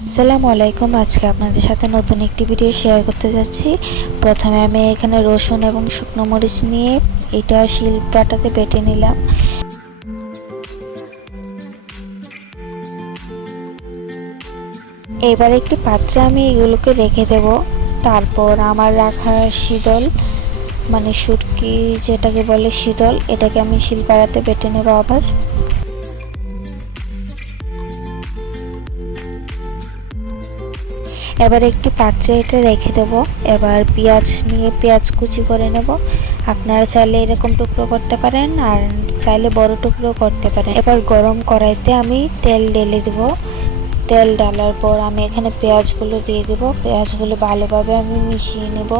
আসসালামু আলাইকুম। আজকে আপনাদের সাথে নতুন একটি ভিডিও শেয়ার করতে যাচ্ছি। প্রথমে আমি এখানে রসুন এবং শুকনো মরিচ নিয়ে এটা শিলপাটাতে বেটে নিলাম। এবার একটি পাত্রে আমি এগুলোকে রেখে দেব। তারপর আমার রাখা শীতল মানে সুটকি যেটাকে বলে শীতল এটাকে আমি শিলপাড়াতে বেটে নেব আবার। এবার একটি পাত্রে এটা রেখে দেব। এবার পেঁয়াজ নিয়ে পেঁয়াজ কুচি করে নেব। আপনারা চাইলে এরকম টুকরো করতে পারেন আর চাইলে বড় টুকরো করতে পারেন। এবার গরম কড়াইতে আমি তেল ঢেলে দেব। তেল ডালার পর আমি এখানে পেঁয়াজগুলো দিয়ে দেব। পেঁয়াজগুলো ভালোভাবে আমি মিশিয়ে নেব।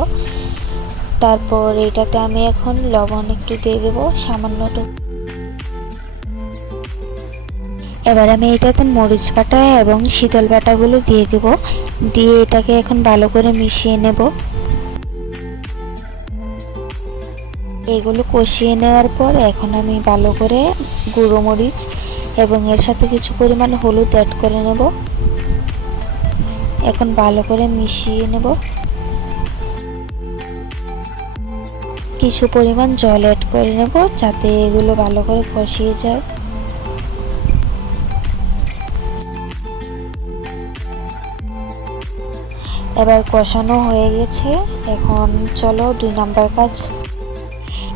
তারপর এটাতে আমি এখন লবণ একটু দিয়ে দেব। সামান্যটুকু এবার আমি এটাতে মরিচ বাটা এবং শীতল বাটাগুলো দিয়ে দেব। দিয়ে এটাকে এখন ভালো করে মিশিয়ে নেব। এগুলো কষিয়ে নেওয়ার পর এখন আমি ভালো করে গুঁড়ো মরিচ এবং এর সাথে কিছু পরিমাণ হলুদ অ্যাড করে নেব। এখন ভালো করে মিশিয়ে নেব। কিছু পরিমাণ জল অ্যাড করে নেব যাতে এগুলো ভালো করে কষিয়ে যায়। এবার কষানো হয়ে গেছে। এখন চলো দুই নাম্বার কাজ।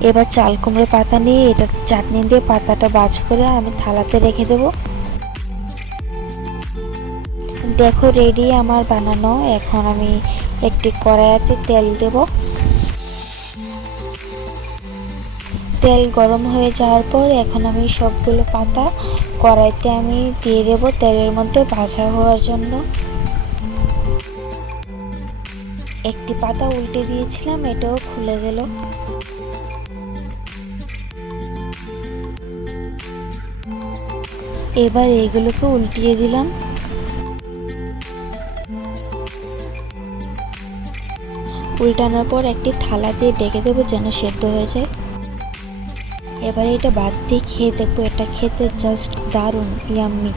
এবার চাল কুমড়ো পাতা নিয়ে এটা চাটনি দিয়ে পাতাটা বাজ করে আমি থালাতে রেখে দেব। দেখো রেডি আমার বানানো। এখন আমি একটি কড়াইতে তেল দেব। তেল গরম হয়ে যাওয়ার পর এখন আমি সবগুলো পাতা কড়াইতে আমি দিয়ে দেবো তেলের মধ্যে ভাজা হওয়ার জন্য। একটি পাতা উল্টে দিয়েছিলাম, এটাও খুলে গেল। এবার এইগুলোকে উল্টিয়ে দিলাম। উল্টানোর পর একটি থালা দিয়ে ডেকে দেবো যেন সেদ্ধ হয়ে যায়। এবার এটা বাদ দিয়ে খেয়ে দেখব, এটা খেতে জাস্ট দারুণ ইয়াম্মি